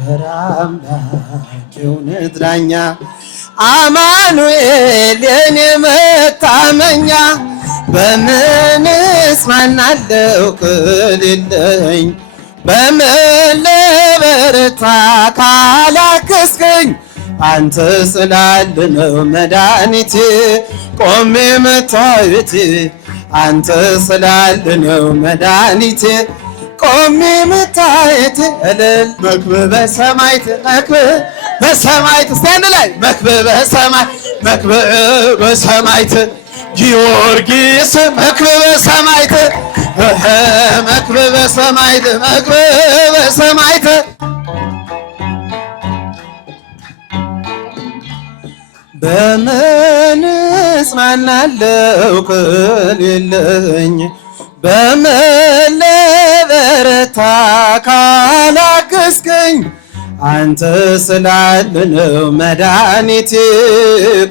ቸር አምላክ የእውነት ዳኛ አማኑኤል የኔ መታመኛ በምን እጽናናለሁ ከሌለኝ በምን ልበረታ ካላገዝከኝ አንተ ስላለ ነው መድኃኒቴ ቆሜ መታየቴ አንተ ስላለ ነው መድኃኒቴ ቆሜ መታየቴ እልል መክብበ ሰማዕት መክብበ ሰማዕት እስቲ አንድ ላይ መክብበ ሰማዕት ጊዮርጊስ መክብበ ሰማዕት መክብበ ሰማዕት በምን እጽናናለሁ ከሌለኝ በምን ልበረታ ካላገዝከኝ አንተ ስላለ ነው መድኃኒቴ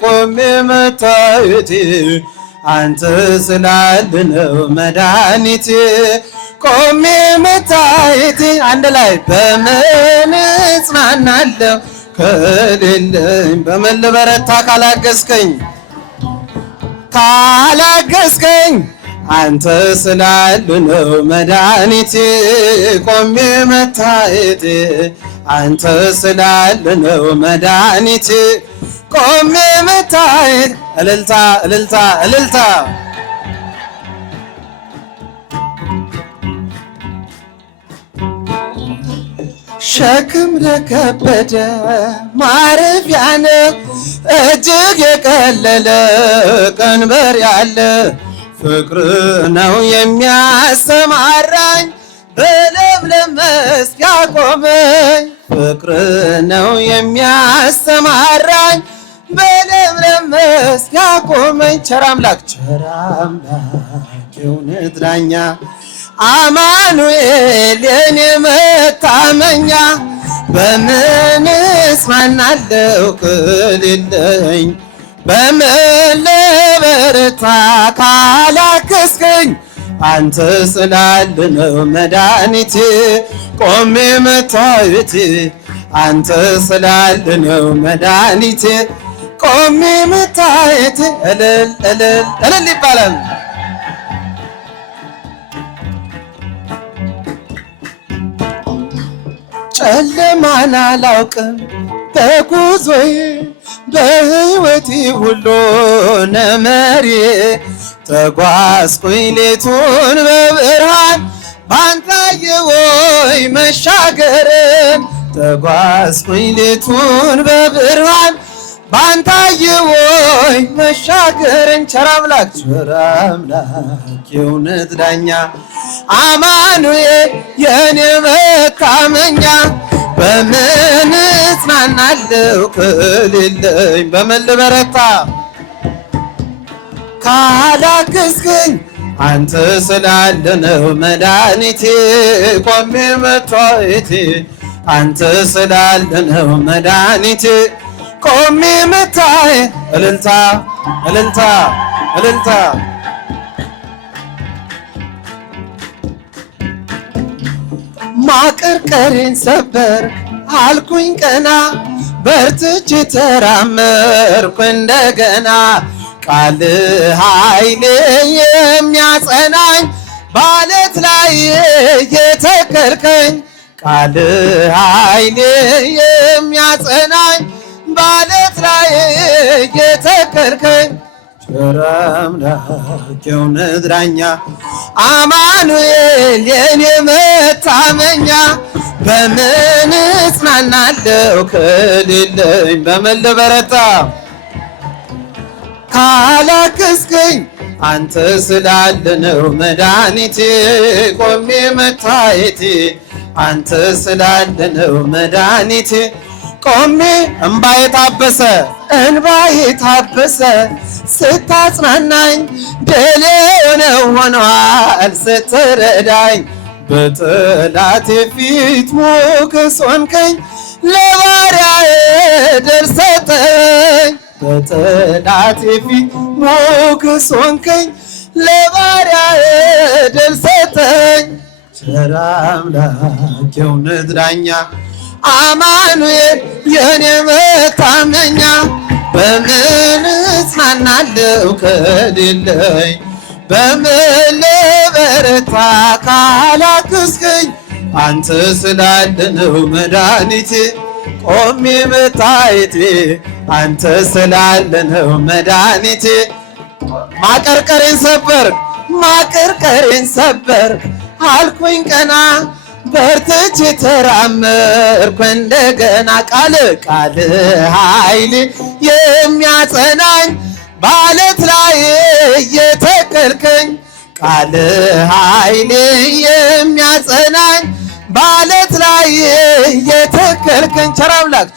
ቆሜ መታየቴ አንተ ስላለ ነው መድኃኒቴ ቆሜ መታየቴ አንድ ላይ በምን እጽናናለሁ ከሌለኝ በምን ልበረታ ካላገዝከኝ አንተ ስላለ ነው መድኃኒቴ ቆሜ መታየቴ አንተ ስላለ ነው መድኃኒቴ ቆሜ መታየት እልልታ እልልታ እልልታ ሸክም ለከበደ ማረፊያ ነው እጅግ የቀለለ ቀንበር ያለ ፍቅር ነው የሚያሰማራኝ በለምለም መስክ ያቆመኝ ፍቅር ነው የሚያሰማራኝ በለምለም መስክ ያቆመኝ ቸር አምላክ የእውነት ዳኛ አማኑኤል የኔ መታመኛ በምን እጽናናለሁ ከሌለኝ በምን ልበረታ ካላገዝከኝ አንተ ስላለ ነው መድኃኒቴ ቆሜ መታየቴ አንተ ስላለ ነው መድኃኒቴ ቆሜ መታየቴ እልል እልል እልል ይባላል። ጨለማን አላውቅም በጉዞዬ በሕይወቴ ሁሉ ነመሬ ተጓዝኩኝ ሌቱን በብርሃን ባንተ አየሁኝ መሻገርን ተጓዝኩኝ ሌቱን በብርሃን ባንተ አየሁኝ መሻገርን ቸር አምላክ የእውነት ዳኛ አማኑኤል የኔ መታመኛ በምን እጽናናለሁ ከሌለኝ በምን ልበረታ ካላገዝከኝ አንተ ስላለ ነው መድኃኒቴ ቆሜ መታየቴ አንተ ስላለ ነው መድኃኒቴ ቆሜ መታየት እልልታ እልልታ እልልታ ማቀርቀሬን ሰበር አልኩኝ ቀና በርትቼ ተራመርኩ እንደገና ቃል ኃይሌ የሚያጸናኝ ባለት ላይ የተከልከኝ ቃል ኃይሌ የሚያጸናኝ ባለት ላይ የተከልከኝ ቸር አምላክ የእውነት ዳኛ አማኑኤል የኔ መታመኛ በምን እጽናናለሁ ከሌለኝ በምን ልበረታ ካላገዝከኝ አንተ ስላለ ነው መድኃኒቴ ቆሜ መታየቴ አንተ ስላለ ነው መድኃኒቴ ቆሜ እንባዬ ታበሰ ስታጽናናኝ ድል ሆኗል ስትረዳኝ በጠላቴ ፊት ሞገስ ሆንከኝ ለባሪያዬ ድል ሰጠኝ በጠላቴ ፊት ሞገስ ሆንከኝ ለባሪያዬ ድል ሰጠኝ ቸር አምላክ የእውነት ዳኛ አማኑኤል የኔ መታመኛ በምን እጽናናለሁ ከሌለኝ በምን ልበረታ ካላገዝከኝ አንተ ስላለ ነው መድኃኒቴ ቆሜ መታየቴ አንተ ስላለ ነው መድኃኒቴ ማቀርቀሬን ሰበር አልኩኝ ቀና በርትቼ ተራመድኩ እንደገና ቃል ኃይል የሚያጸናኝ በዓለት ላይ የተከልከኝ ቃል ኃይል የሚያጸናኝ በዓለት ላይ የተከልከኝ ቸር አምላክ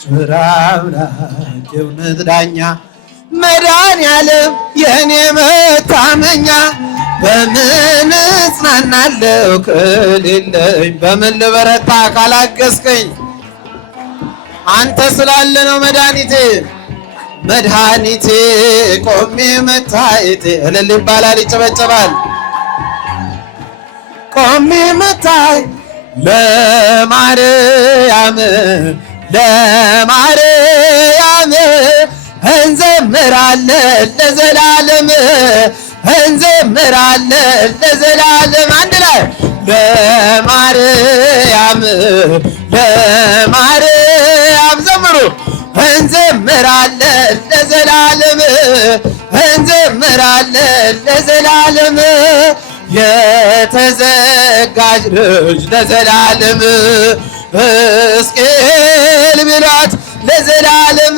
የእውነት ዳኛ መድኃኒዓለም የኔ መታመኛ በምን እጽናናለሁ ከሌለኝ በምን ልበረታ ካላገዝከኝ አንተ ስላለ ነው መድኃኒቴ ቆሜ መታየቴ እልል ይባላል ይጨበጨባል ቆሜ መታይ ለማርያም እንዘምራለን ለዘላለም አንድ ላይ ለማርያም ዘምሩ እንዘምራለን ለዘላለም የተዘጋጅ ልጅ ለዘላለም ሕዝቅኤል ቢሏት ለዘላለም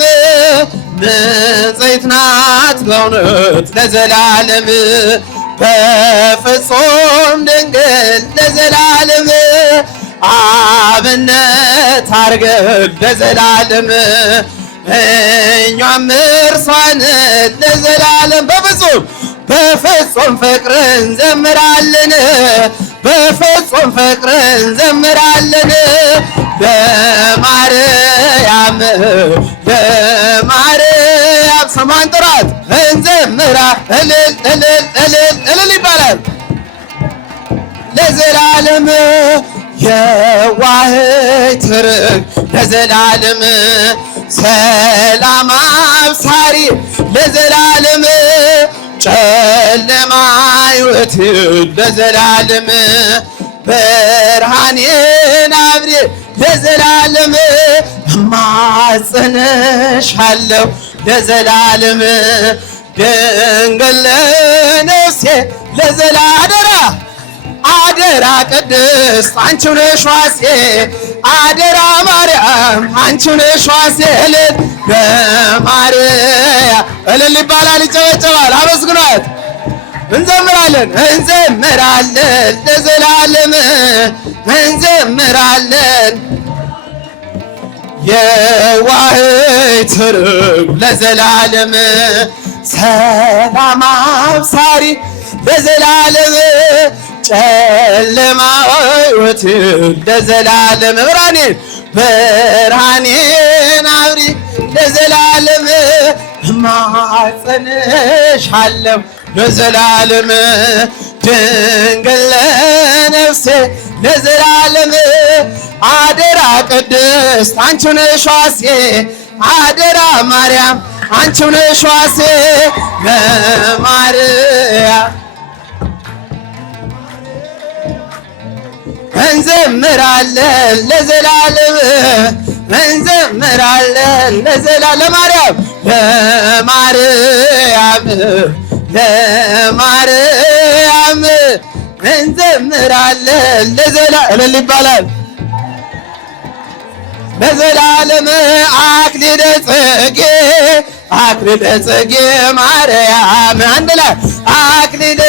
ንጽሕት ናት በእውነት ለዘላለም በፍጹም ድንግል ለዘላለም አብነት አርገን ለዘላለም እኛም እርሷን ለዘላለም በፍጹም ፍቅር እንዘምራለን ለማርያም ስሟን ጥራት እንዘምራ እልል ይባላል ለዘላለም የዋህት ርግብ ለዘላለም ሰላም አብሳሪ ለዘላለም ጨለማ ሕይወት ለዘላለም ብርሃኔን አብሬ ለዘላለም እማጸንሻለሁ ለዘላለም ድንግል ነፍሴ ለዘላለም አደራ ቅድስት አንቺው ነሽ ዋሴ አደራ ማርያም አንቺው ነሽ ዋሴ እልል ለማርያም እልል ይባላል ይጨበጨባል አመስግኗት እንዘምራለን ለዘላለም እንዘምራለን የዋህት ርግብ ለዘላለም ሰላም አብሳሪ ለዘላለም ጨለማ ሕይወት ለዘላለም ብርሃኔን አብሪ ለዘላለም እማጸንሻለሁ ለዘላለም ድንግል ነፍሴ ለዘላለም አደራ ቅድስት አንቺው ነሽ ዋሴ አደራ ማርያም አንቺው ነሽ ዋሴ ለማርያም እንዘምራለን ለዘላለም ለማርያም እንዘምራለን ለዘላለም ይባላል ለዘላለም አክሊለ ጽጌ ማርያም አንድ ላይ አክሊለ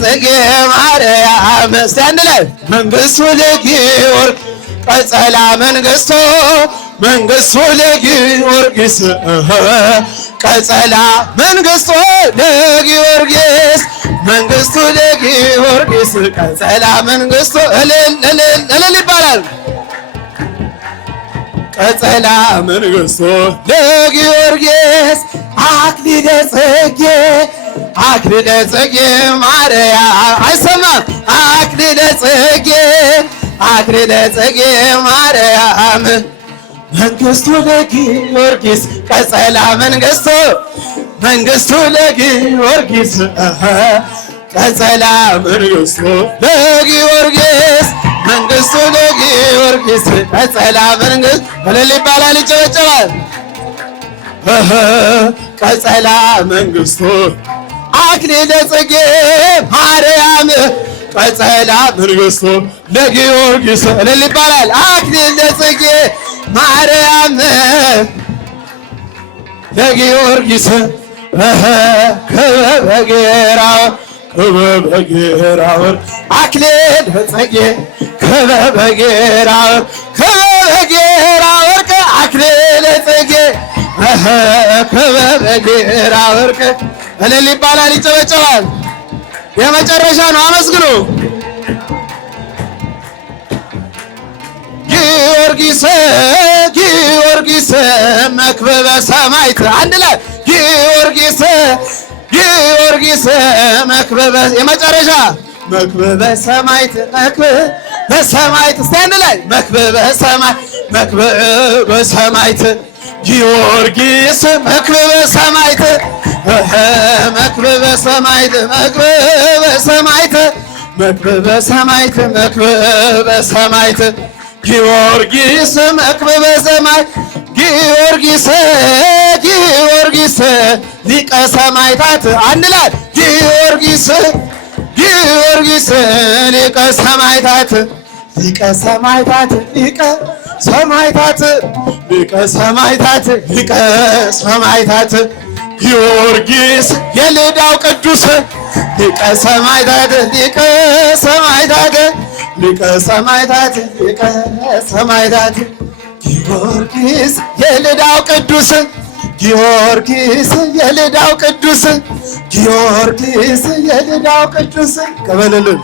ጽጌ ማርያም እስቲ አንድ ላይ መንግሥቱ ለጊዮርጊስ ቀጸላ መንግሥቱ ለጊዮርጊስ ቀጸላ መንግሥቱ ለጊዮርጊስ ቀጸላ መንግሥቱ እልል ይባላል ቀጸላ መንግሥቱ ለጊዮርጊስ አክሊለ ጽጌ ማርያም አይሰማም አክሊለ አክሊለ ጽጌ ማርያም መንግሥቱ ለጊዮርጊስ ቀጸላ መንግሥቱ መንግሥቱ ለጊዮርጊስ ቀጸላ መንግሥቱ ለጊዮርጊስ መንግሥቱ ለጊዮርጊስ ቀጸላ መንግሥት እልል ይባላል ይጨበጨባል። ቀጸላ መንግሥቱ አክሊለ ጽጌ ማርያም ቀጸላ መንግሥቱ ለጊዮርጊስ እልል ይባላል። አክሊለ ጽጌ ማርያም ለጊዮርጊስ ከበበጌራው ከበበጌራው አክሊለ ጽጌ ከበበጌራው ከበበጌራው አክሊለ ጽጌ ከበበጌራው እልል ይባላል ይጨበጨባል። የመጨረሻ ነው። አመስግኑ። ጊዮርጊስ ጊዮርጊስ መክበበ ሰማዕት አንድ ላይ ጊዮርጊስ ጊዮርጊስ መክበበ የመጨረሻ መክበበ ሰማዕት መክበበ ሰማዕት እስቲ አንድ ላይ መክበበ ሰማዕት መክበበ ሰማዕት ጊዮርጊስ መክበበ ሰማዕት መክበበ ሰማዕት መክበበ ሰማዕት መክበበ ሰማዕት መክበበ ሰማዕት ጊዮርጊስ መክበበ ሰማዕት ጊዮርጊስ ጊዮርጊስ ሊቀ ሰማዕታት አንድ ላይ ጊዮርጊስ ጊዮርጊስ ሊቀ ሰማዕታት ሊቀ ሰማዕታት ሊቀ ሰማዕታት ሊቀ ሰማዕታት ሊቀ ሰማዕታት ጊዮርጊስ የልዳው ቅዱስ ሊቀ ሰማዕታት ሊቀ ሰማዕታት ሊቀ ሰማዕታት ሊቀ ሰማዕታት ጊዮርጊስ የልዳው ቅዱስ ጊዮርጊስ የልዳው ቅዱስ ጊዮርጊስ የልዳው ቅዱስ ቀበልልን